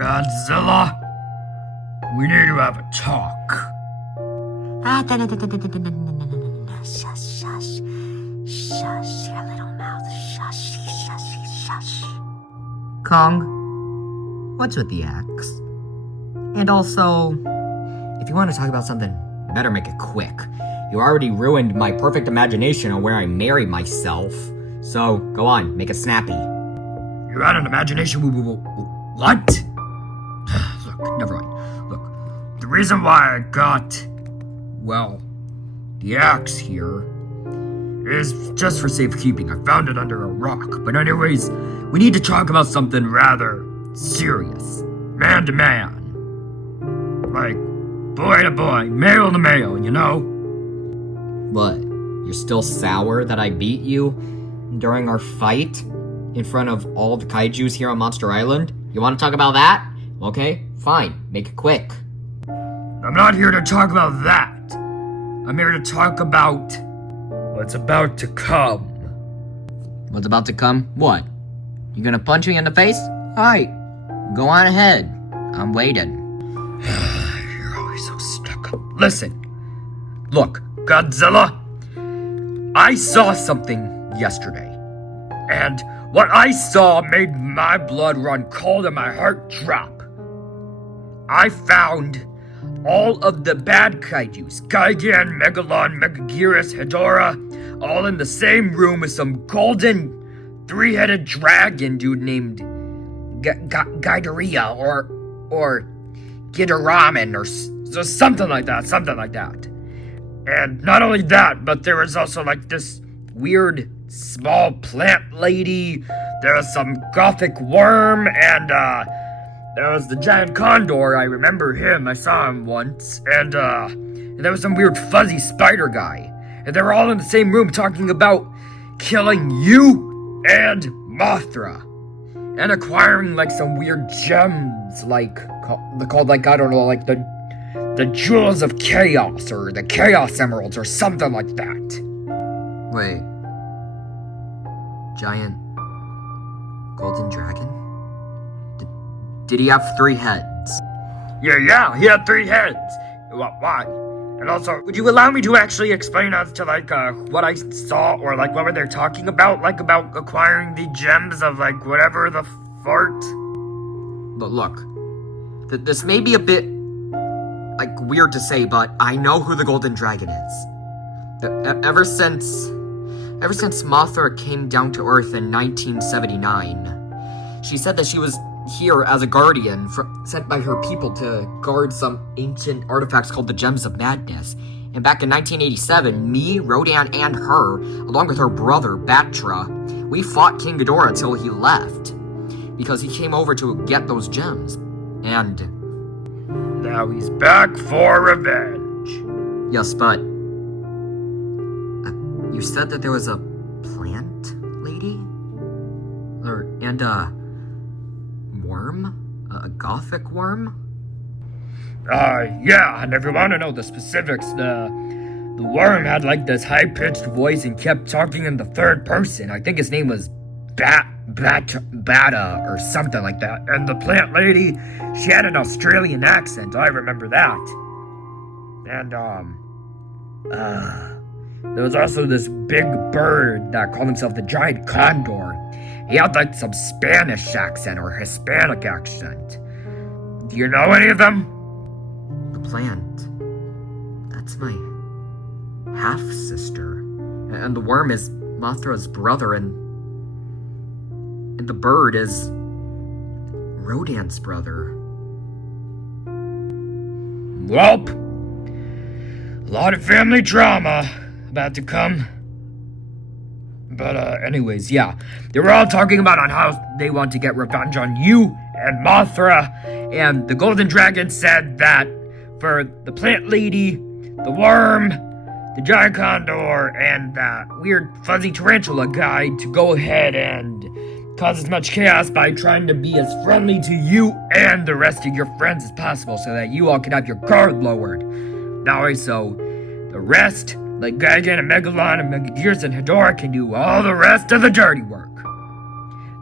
Godzilla, we need to have a talk. Shush, shush. Shush, your little mouth. Shush, shush, shush. Kong, what's with the axe? And also, if you want to talk about something, better make it quick. You already ruined my perfect imagination on where I marry myself. So, go on, make it snappy. You had an imagination? What? Look, never mind. Look, the reason why I got, well, the axe here is just for safekeeping. I found it under a rock. But anyways, we need to talk about something rather serious. Man to man. Like, boy to boy, male to male, you know? What? You're still sour that I beat you during our fight in front of all the kaijus here on Monster Island? You want to talk about that? Okay, fine. Make it quick. I'm not here to talk about that. I'm here to talk about what's about to come. What's about to come? What? You gonna punch me in the face? Alright, go on ahead. I'm waiting. You're always so stuck up. Listen. Look, Godzilla. I saw something yesterday. And what I saw made my blood run cold and my heart drop. I found all of the bad kaijus, Gigan, Megalon, Megaguirus, Ghidorah, all in the same room with some golden three-headed dragon dude named Ghidorah or Ghidorah or something like that. And not only that, but there was also like this weird small plant lady, there was some gothic worm, and there was the giant condor. I remember him, I saw him once, and there was some weird fuzzy spider guy. And they were all in the same room talking about killing you and Mothra. And acquiring like some weird gems, like, called like, I don't know, like the Jewels of Chaos, or the Chaos Emeralds, or something like that. Wait. Giant golden dragon? Did he have 3 heads? Yeah, he had 3 heads. Why? And also, would you allow me to actually explain as to, like, what I saw, or, like, what were they talking about? Like, about acquiring the gems of, like, whatever the fart? But look, this may be a bit, like, weird to say, but I know who the golden dragon is. Ever since Mothra came down to Earth in 1979, she said that she was here as a guardian sent by her people to guard some ancient artifacts called the Gems of Madness. And back in 1987, me, Rodan, and her, along with her brother, Batra, we fought King Ghidorah until he left, because he came over to get those gems. And now he's back for revenge. yes, but you said that there was a plant lady? And a worm? A gothic worm? Yeah, and if you want to know the specifics, the worm had like this high-pitched voice and kept talking in the third person. I think his name was Bata or something like that. And the plant lady, she had an Australian accent, I remember that. And, there was also this big bird that called himself the giant condor. He had like some Spanish accent or Hispanic accent. Do you know any of them? The plant. That's my half-sister. And the worm is Mothra's brother, and the bird is Rodan's brother. Welp. A lot of family drama about to come. But anyways, yeah. They were all talking about on how they want to get revenge on you and Mothra. And the golden dragon said that for the plant lady, the worm, the giant condor, and that weird fuzzy tarantula guy to go ahead and cause as much chaos by trying to be as friendly to you and the rest of your friends as possible so that you all can have your guard lowered. That way, so the rest, like Gigan and Megalon and Megaguirus and Ghidorah, can do all the rest of the dirty work.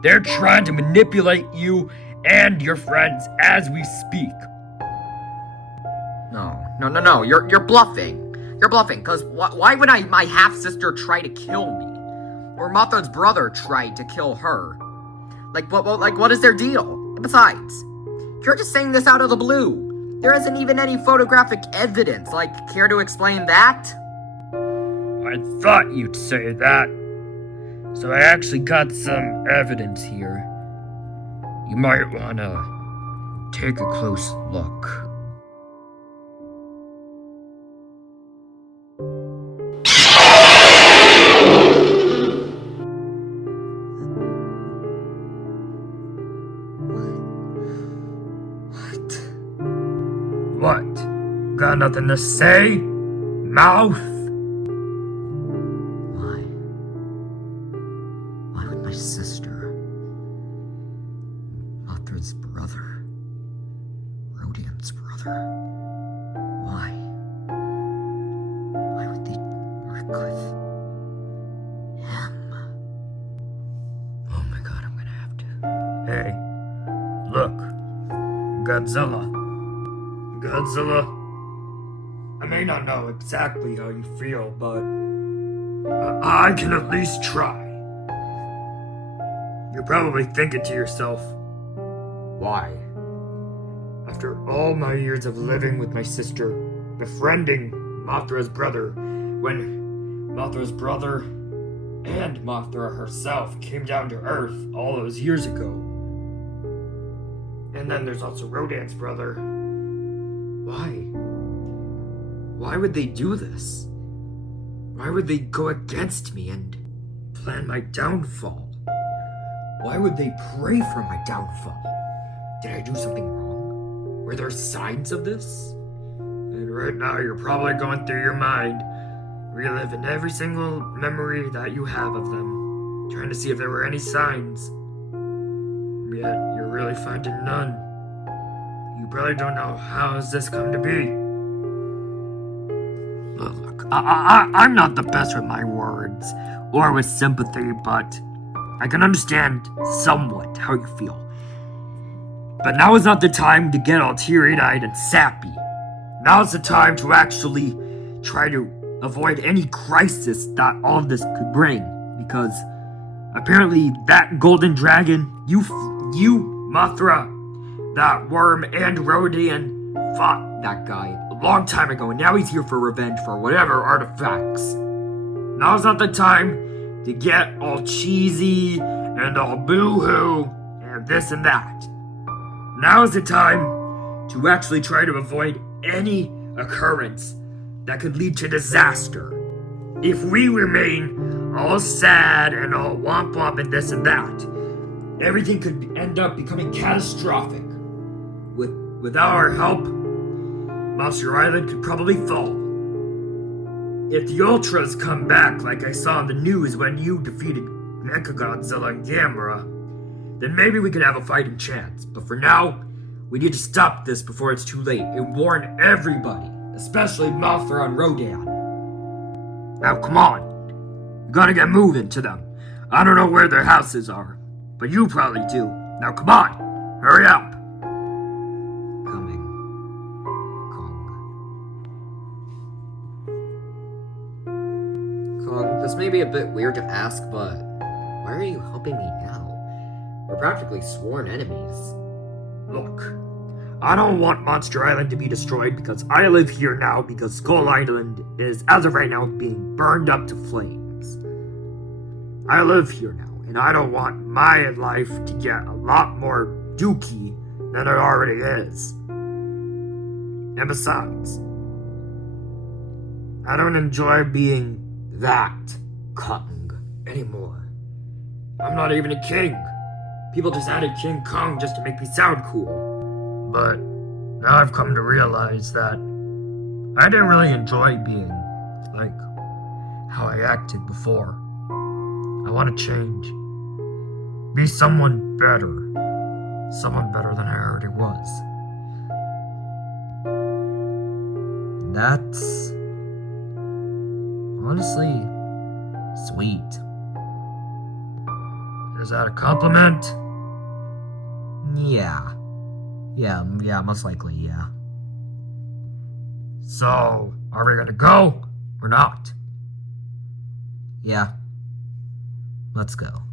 They're trying to manipulate you and your friends as we speak. No. You're bluffing. You're bluffing, because why would my half-sister try to kill me? Or Mothra's brother tried to kill her? What is their deal? And besides, you're just saying this out of the blue. There isn't even any photographic evidence. Care to explain that? I thought you'd say that. So I actually got some evidence here. You might wanna take a close look. What? Got nothing to say? Mouth? Why would my sister, Mothra's brother, Rodian's brother, why would they work with him? Oh my god, I'm gonna have to. Hey, look. Godzilla, I may not know exactly how you feel, but I can at least try. You're probably thinking to yourself, why? After all my years of living with my sister, befriending Mothra's brother, when Mothra's brother and Mothra herself came down to Earth all those years ago. And then there's also Rodan's brother. Why? Why would they do this? Why would they go against me and plan my downfall? Why would they pray for my downfall? Did I do something wrong? Were there signs of this? And right now you're probably going through your mind, reliving every single memory that you have of them, trying to see if there were any signs. Yet you're really finding none. You probably don't know how has this come to be. Look, I'm not the best with my words or with sympathy, but I can understand somewhat how you feel. But now is not the time to get all teary-eyed and sappy. Now's the time to actually try to avoid any crisis that all of this could bring, because apparently that golden dragon, you, Mothra, that worm, and Rodian fought that guy a long time ago, and now he's here for revenge for whatever artifacts. Now's not the time to get all cheesy and all boo-hoo and this and that. Now's the time to actually try to avoid any occurrence that could lead to disaster. If we remain all sad and all womp womp and this and that, everything could end up becoming catastrophic. Without our help, Monster Island could probably fall. If the Ultras come back like I saw in the news when you defeated Mechagodzilla and Gamera, then maybe we could have a fighting chance. But for now, we need to stop this before it's too late and warn everybody, especially Mothra and Rodan. Now come on, we gotta get moving to them. I don't know where their houses are, but you probably do. Now come on, hurry up. Coming, Kong. Kong, this may be a bit weird to ask, but why are you helping me now? We're practically sworn enemies. Look, I don't want Monster Island to be destroyed because I live here now because Skull Island is, as of right now, being burned up to flames. I live here now, and I don't want my life to get a lot more dookie than it already is. And besides, I don't enjoy being that Kong anymore. I'm not even a king. People just added King Kong just to make me sound cool. But now I've come to realize that I didn't really enjoy being like how I acted before. I want to change. Be someone better. Someone better than I already was. And that's honestly sweet. Is that a compliment? Yeah. Yeah, most likely, yeah. So, are we gonna go or not? Yeah. Let's go.